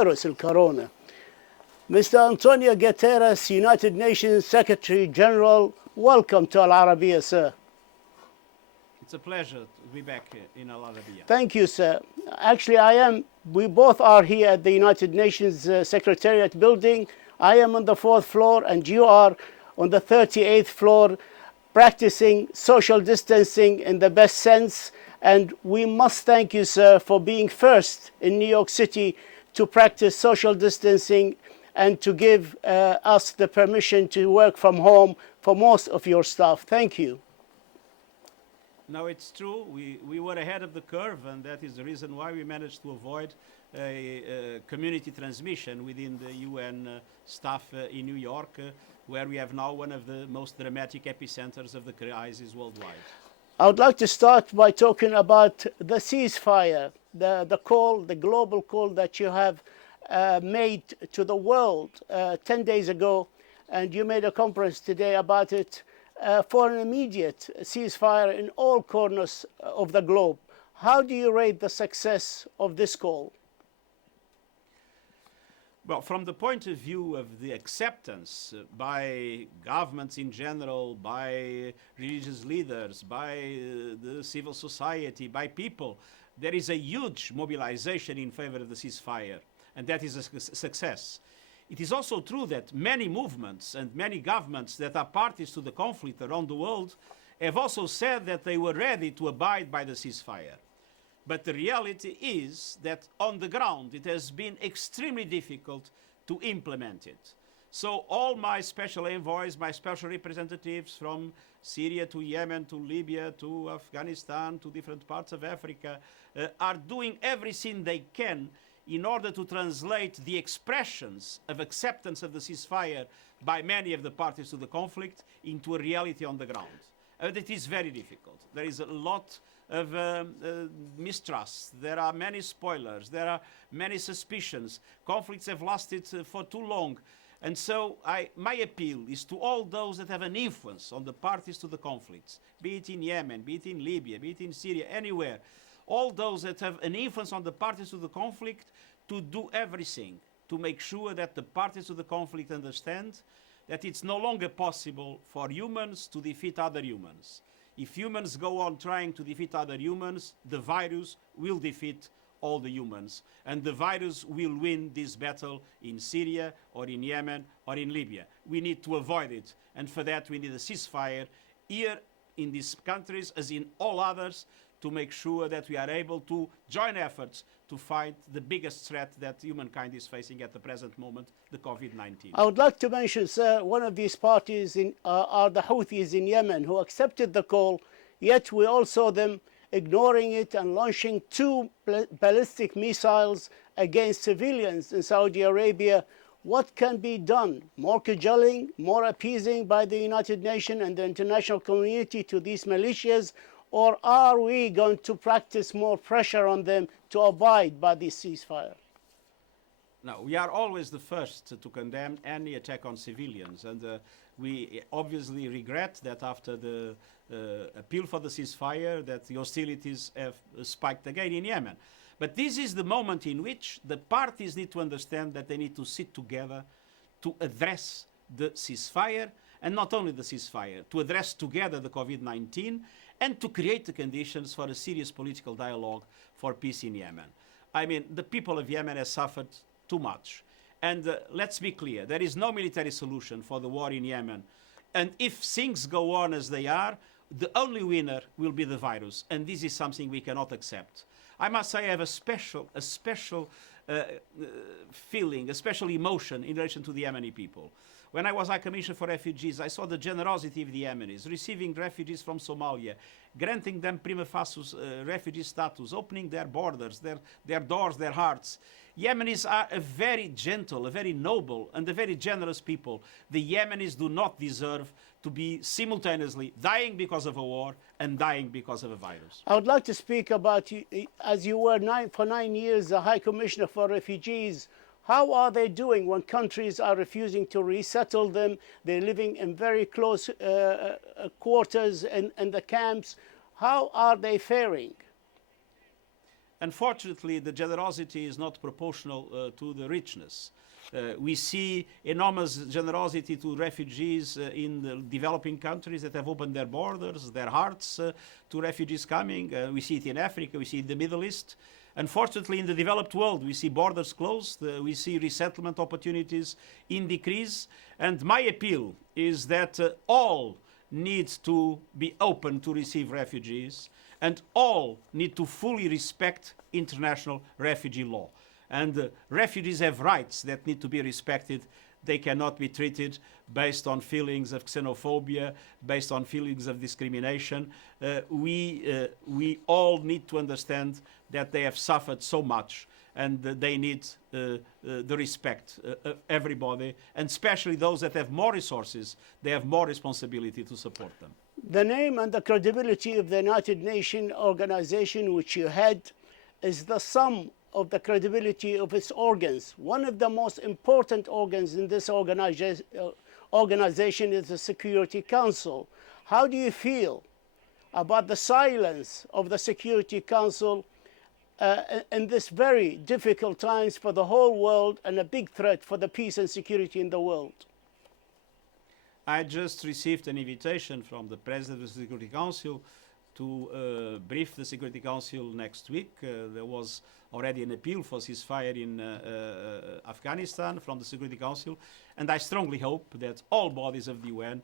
virus الكورونا. Mr. António Guterres, United Nations Secretary General, welcome to Al-Arabiya, sir. It's a pleasure to be back in Al-Arabiya. Thank you, sir. Actually, we both are here at the United Nations Secretariat building. I am on the 4th floor and you are on the 38th floor practicing social distancing in the best sense. And we must thank you, sir, for being first in New York City to practice social distancing and to give us the permission to work from home for most of your staff. Thank you. No, it's true. We were ahead of the curve, and that is the reason why we managed to avoid a community transmission within the UN staff in New York, where we have now one of the most dramatic epicenters of the crisis worldwide. I would like to start by talking about the ceasefire, the call, the global call that you have made to the world 10 days ago, and you made a conference today about it for an immediate ceasefire in all corners of the globe. How do you rate the success of this call? Well, from the point of view of the acceptance by governments in general, by religious leaders, by the civil society, by people, there is a huge mobilization in favor of the ceasefire, and that is a success. It is also true that many movements and many governments that are parties to the conflict around the world have also said that they were ready to abide by the ceasefire. But the reality is that on the ground it has been extremely difficult to implement it. So all my special envoys, my special representatives from Syria to Yemen to Libya to Afghanistan to different parts of Africa are doing everything they can in order to translate the expressions of acceptance of the ceasefire by many of the parties to the conflict into a reality on the ground. And it is very difficult. There is a lot of mistrust. There are many spoilers. There are many suspicions. Conflicts have lasted for too long. And so my appeal is to all those that have an influence on the parties to the conflicts, be it in Yemen, be it in Libya, be it in Syria, anywhere, all those that have an influence on the parties to the conflict to do everything to make sure that the parties to the conflict understand that it's no longer possible for humans to defeat other humans. If humans go on trying to defeat other humans, the virus will defeat all the humans. And the virus will win this battle in Syria or in Yemen or in Libya. We need to avoid it. And for that, we need a ceasefire here in these countries as in all others to make sure that we are able to join efforts to fight the biggest threat that humankind is facing at the present moment, the COVID-19. I would like to mention, sir, one of these parties are the Houthis in Yemen who accepted the call, yet we all saw them ignoring it and launching 2 ballistic missiles against civilians in Saudi Arabia. What can be done? More cajoling, more appeasing by the United Nations and the international community to these militias? Or are we going to practice more pressure on them to abide by this ceasefire? No, we are always the first to condemn any attack on civilians. And we obviously regret that after the appeal for the ceasefire, that the hostilities have spiked again in Yemen. But this is the moment in which the parties need to understand that they need to sit together to address the ceasefire, and not only the ceasefire, to address together the COVID-19 and to create the conditions for a serious political dialogue for peace in Yemen. I mean, the people of Yemen have suffered too much. And let's be clear, there is no military solution for the war in Yemen. And if things go on as they are, the only winner will be the virus. And this is something we cannot accept. I must say I have a special feeling, a special emotion in relation to the Yemeni people. When I was High Commissioner for Refugees, I saw the generosity of the Yemenis, receiving refugees from Somalia, granting them prima facie refugee status, opening their borders, their doors, their hearts. Yemenis are a very gentle, a very noble, and a very generous people. The Yemenis do not deserve to be simultaneously dying because of a war and dying because of a virus. I would like to speak about you, as you were for 9 years the High Commissioner for Refugees. How are they doing when countries are refusing to resettle them? They're living in very close quarters in the camps. How are they faring? unfortunately, the generosity is not proportional to the richness. We see enormous generosity to refugees in the developing countries that have opened their borders, their hearts to refugees coming. We see it in Africa, we see it in the Middle East. Unfortunately, in the developed world, we see borders closed, we see resettlement opportunities in decrease. And my appeal is that all need to be open to receive refugees, and all need to fully respect international refugee law. And refugees have rights that need to be respected. They cannot be treated based on feelings of xenophobia, based on feelings of discrimination. We all need to understand that they have suffered so much, and they need the respect of everybody, and especially those that have more resources. They have more responsibility to support them. The name and the credibility of the United Nations organization which you head is the sum of the credibility of its organs. One of the most important organs in this organization is the Security Council. How do you feel about the silence of the Security Council in this very difficult times for the whole world and a big threat for the peace and security in the world? I just received an invitation from the President of the Security Council to brief the Security Council next week. There was already an appeal for ceasefire in Afghanistan from the Security Council, and I strongly hope that all bodies of the UN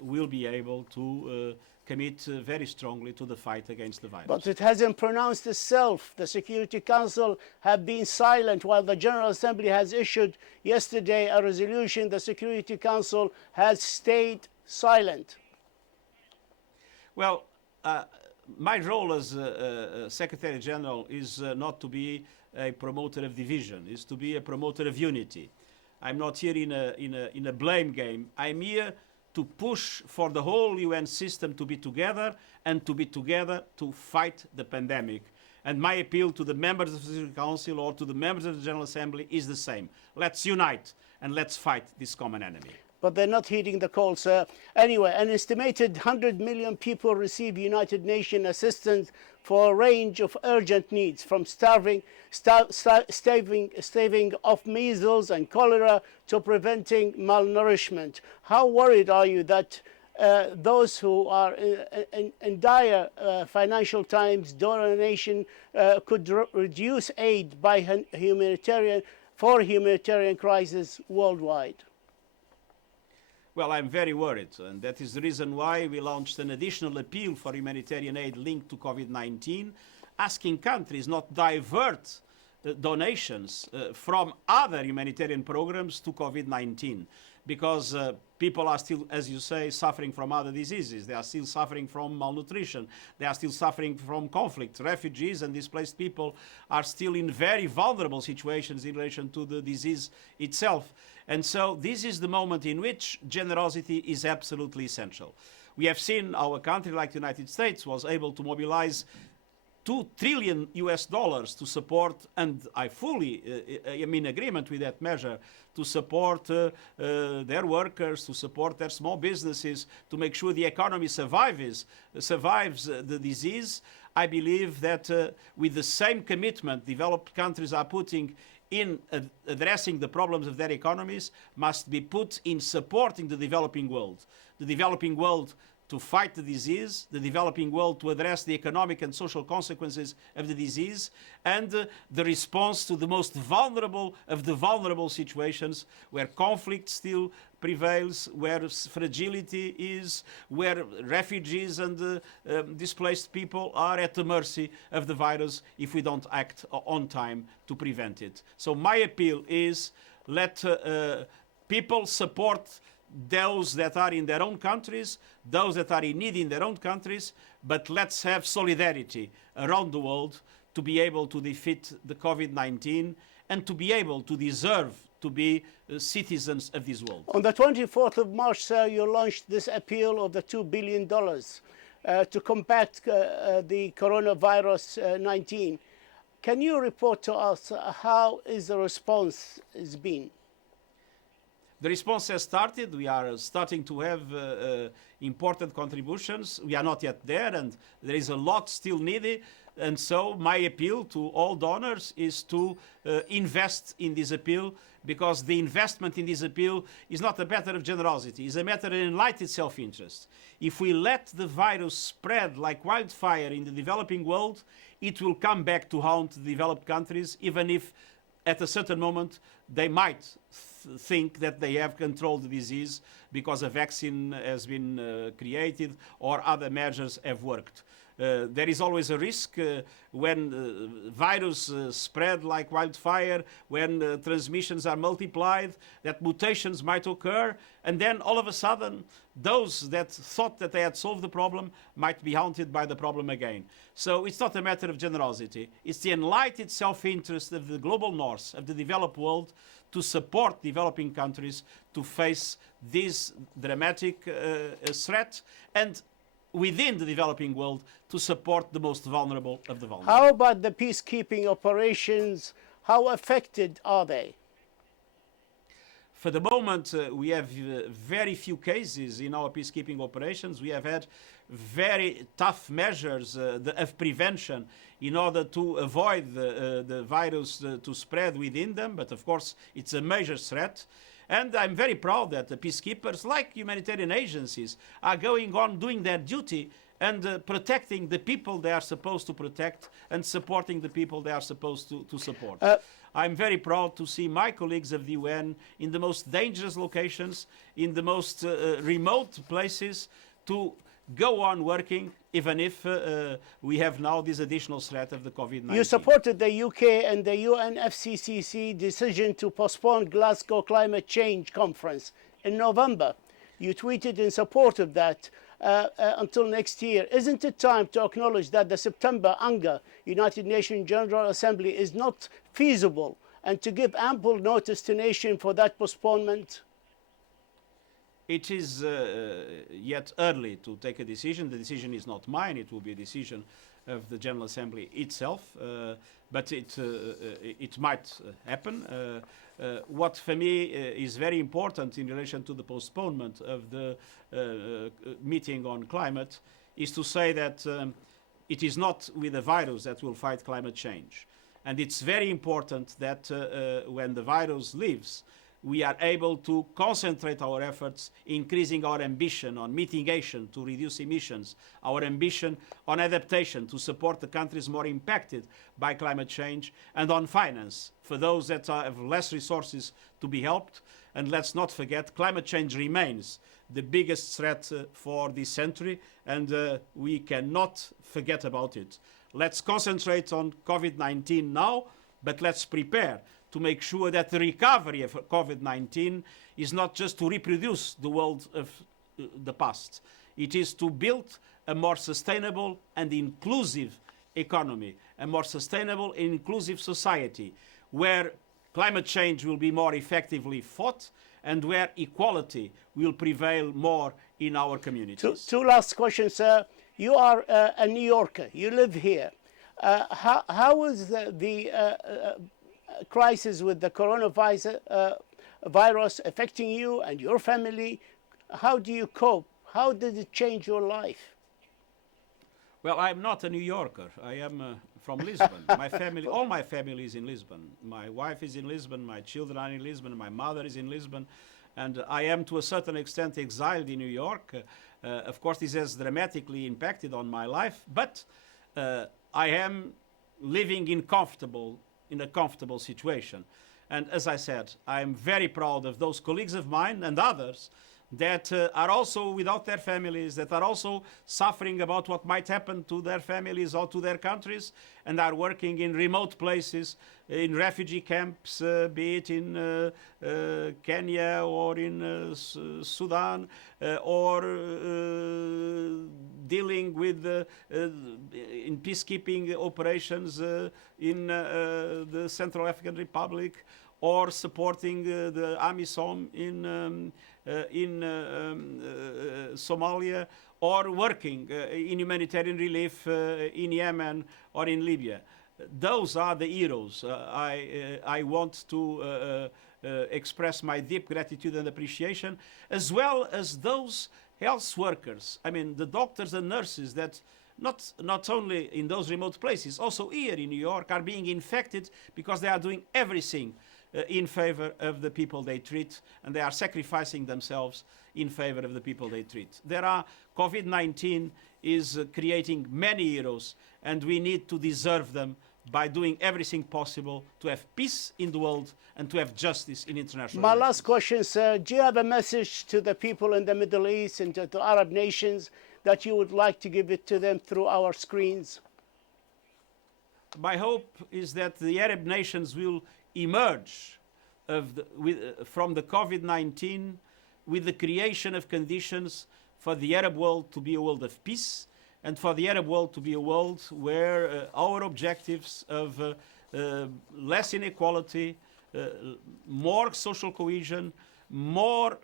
will be able to commit very strongly to the fight against the virus. But it hasn't pronounced itself. The Security Council have been silent while the General Assembly has issued yesterday a resolution. The Security Council has stayed silent. Well, my role as Secretary General is not to be a promoter of division, is to be a promoter of unity. I'm not here in a blame game. I'm here to push for the whole UN system to be together, and to be together to fight the pandemic. And my appeal to the members of the Security Council or to the members of the General Assembly is the same. Let's unite and let's fight this common enemy. But they're not heeding the call, sir. Anyway, an estimated 100 million people receive United Nations assistance for a range of urgent needs, from staving off measles and cholera to preventing malnourishment. How worried are you that those who are in dire financial times, donor nation could reduce aid by humanitarian crisis worldwide? Well, I'm very worried, and that is the reason why we launched an additional appeal for humanitarian aid linked to COVID-19, asking countries not divert donations from other humanitarian programs to COVID-19, because people are still, as you say, suffering from other diseases. They are still suffering from malnutrition. They are still suffering from conflict. Refugees and displaced people are still in very vulnerable situations in relation to the disease itself. And so this is the moment in which generosity is absolutely essential. We have seen our country, like the United States, was able to mobilize $2 trillion to support, and I fully am in agreement with that measure, to support their workers, to support their small businesses, to make sure the economy survives the disease. I believe that with the same commitment developed countries are putting in addressing the problems of their economies must be put in supporting the developing world. The developing world to fight the disease, the developing world to address the economic and social consequences of the disease, and the response to the most vulnerable of the vulnerable situations where conflict still prevails, where fragility is, where refugees and displaced people are at the mercy of the virus if we don't act on time to prevent it. So my appeal is let people support those that are in their own countries, those that are in need in their own countries, but let's have solidarity around the world to be able to defeat the COVID-19 and to be able to deserve to be citizens of this world. On the 24th of March, sir, you launched this appeal of the $2 billion to combat the coronavirus 19. Can you report to us how is the response has been? The response has started. We are starting to have important contributions. We are not yet there, and there is a lot still needed. And so my appeal to all donors is to invest in this appeal, because the investment in this appeal is not a matter of generosity, it's a matter of enlightened self-interest. If we let the virus spread like wildfire in the developing world, it will come back to haunt the developed countries, even if at a certain moment they might think that they have controlled the disease because a vaccine has been created or other measures have worked. There is always a risk when virus spread like wildfire, when transmissions are multiplied, that mutations might occur, and then all of a sudden those that thought that they had solved the problem might be haunted by the problem again. So it's not a matter of generosity, it's the enlightened self-interest of the global north, of the developed world, to support developing countries to face this dramatic threat, and within the developing world to support the most vulnerable of the vulnerable. How about the peacekeeping operations? How affected are they? For the moment, we have very few cases in our peacekeeping operations. We have had very tough measures of prevention in order to avoid the virus to spread within them, but of course it's a major threat. And I'm very proud that the peacekeepers, like humanitarian agencies, are going on doing their duty and protecting the people they are supposed to protect and supporting the people they are supposed to support. I'm very proud to see my colleagues of the UN in the most dangerous locations, in the most remote places, to go on working, even if we have now this additional threat of the COVID-19. You supported the UK and the UNFCCC decision to postpone Glasgow Climate Change Conference in November. You tweeted in support of that until next year. Isn't it time to acknowledge that the September UNGA, United Nations General Assembly, is not feasible, and to give ample notice to nations for that postponement? It is yet early to take a decision. The decision is not mine. It will be a decision of the General Assembly itself, but it might happen. What for me is very important in relation to the postponement of the meeting on climate is to say that it is not with the virus that will fight climate change. And it's very important that when the virus leaves, we are able to concentrate our efforts, increasing our ambition on mitigation to reduce emissions, our ambition on adaptation to support the countries more impacted by climate change, and on finance for those that have less resources to be helped. And let's not forget, climate change remains the biggest threat for this century, and we cannot forget about it. Let's concentrate on COVID-19 now, but let's prepare to make sure that the recovery of COVID-19 is not just to reproduce the world of the past. It is to build a more sustainable and inclusive economy, a more sustainable and inclusive society, where climate change will be more effectively fought and where equality will prevail more in our communities. Two last questions, sir. You are a New Yorker. You live here. How is the crisis with the coronavirus virus affecting you and your family? How do you cope? How did it change your life? Well, I'm not a New Yorker. I am from Lisbon. My family, all my family is in Lisbon. My wife is in Lisbon, my children are in Lisbon, my mother is in Lisbon, and I am to a certain extent exiled in New York. Of course, this has dramatically impacted on my life, but I am living in a comfortable situation. And as I said, I'm very proud of those colleagues of mine and others that are also without their families, that are also suffering about what might happen to their families or to their countries, and are working in remote places, in refugee camps, be it in Kenya or in Sudan, or dealing with in peacekeeping operations in the Central African Republic, or supporting the AMISOM in Somalia, or working in humanitarian relief in Yemen or in Libya. those are the heroes. I want to express my deep gratitude and appreciation, as well as those health workers, I mean the doctors and nurses that not only in those remote places, also here in New York, are being infected because they are doing everything in favor of the people they treat, and they are sacrificing themselves in favor of the people they treat. COVID-19 is creating many heroes, and we need to deserve them by doing everything possible to have peace in the world and to have justice in international My relations. last question, sir. Do you have a message to the people in the Middle East and to the Arab nations that you would like to give it to them through our screens? My hope is that the Arab nations will emerge from the COVID-19 with the creation of conditions for the Arab world to be a world of peace, and for the Arab world to be a world where our objectives of less inequality, more social cohesion, more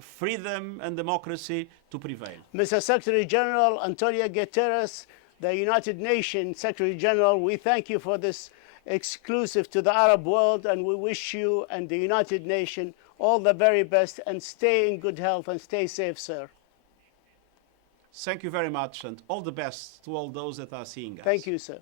freedom and democracy to prevail. Mr. Secretary General António Guterres, the United Nations Secretary General, we thank you for this exclusive to the Arab world, and we wish you and the United Nations all the very best, and stay in good health and stay safe, sir. Thank you very much, and all the best to all those that are seeing us. Thank you, sir.